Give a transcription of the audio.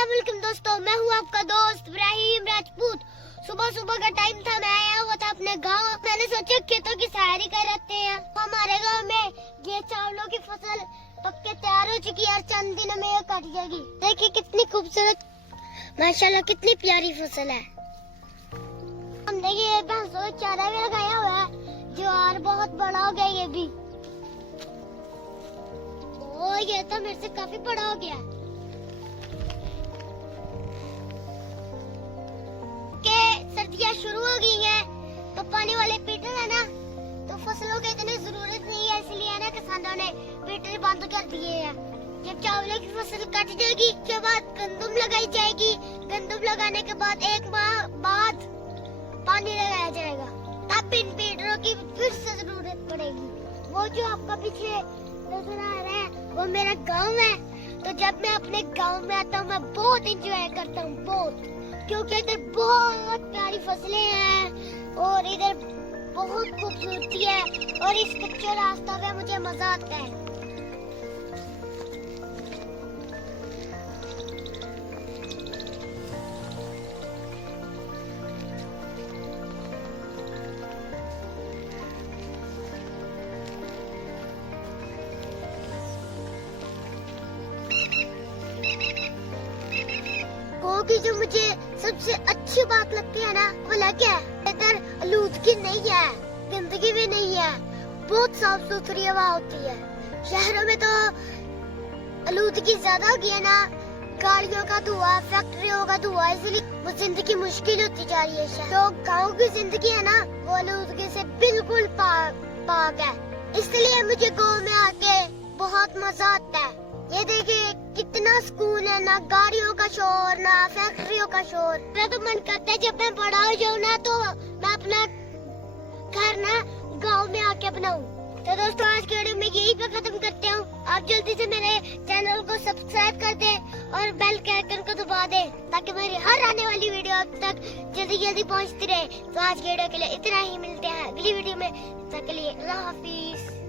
अस्सलामुअलैकुम दोस्तों, मैं हूँ आपका दोस्त इब्राहिम राजपूत। सुबह सुबह का टाइम था, मैं आया हुआ था अपने गांव। मैंने सोचा खेतों की सैरी करते हैं। हमारे गांव में ये चावलों की फसल पक के तैयार हो चुकी है और चंद दिनों में ये कट जाएगी। देखिए कितनी खूबसूरत, माशाल्लाह कितनी प्यारी फसल है। हम देखिए भैंसों को चारा भी लगाया हुआ है जो और बहुत बड़ा हो गया। ये भी ये तो मेरे से काफी बड़ा हो गया के सर्दियाँ शुरू हो गई हैं तो पानी वाले पीटर है ना, तो फसलों की इतनी जरूरत नहीं है, इसलिए ना किसानों ने पीटर बंद कर दिए हैं। जब चावलों की फसल कट जाएगी उसके बाद गंदम लगाई जाएगी। गंदम लगाने के बाद एक माह बाद पानी लगाया जाएगा, तब इन पीटरों की फिर से जरूरत पड़ेगी। वो जो आपका पीछे नजर आ रहा है वो मेरा गांव है। तो जब मैं अपने गांव में आता हूँ मैं बहुत एंजॉय करता हूँ, बहुत, क्योंकि इधर बहुत प्यारी फसलें हैं और इधर बहुत खूबसूरती है और इस कच्चे रास्ता पे मुझे मजा आता है। की जो मुझे सबसे अच्छी बात लगती है ना वो क्या है, इधर आलूदगी नहीं है, गंदगी भी नहीं है, बहुत साफ सुथरी हवा होती है। शहरों में तो आलूदगी ज्यादा हो गई है ना, गाड़ियों का धुआं, फैक्ट्रियों का धुआं, इसलिए वो जिंदगी मुश्किल होती जा रही है। जो गाँव की जिंदगी है ना वो आलूदगी से बिल्कुल पाक है, इसलिए मुझे गाँव में आके बहुत मजा आता है। ये देखिए कितना सुकून है, ना गाड़ियों का शोर ना फैक्ट्रियों का शोर। मेरा तो मन करता है जब मैं बड़ा हो जाऊँ ना तो मैं अपना घर ना गांव में आके बनाऊं। तो दोस्तों आज के वीडियो में यही पे खत्म करते हूँ। आप जल्दी से मेरे चैनल को सब्सक्राइब कर दें और बेल के आइकन को दबा दें ताकि मेरी हर आने वाली वीडियो आप तक जल्दी पहुँचती रहे। तो आज के वीडियो के लिए इतना ही, मिलते हैं अगली वीडियो में। तब तक के लिए अल्लाह हाफिज।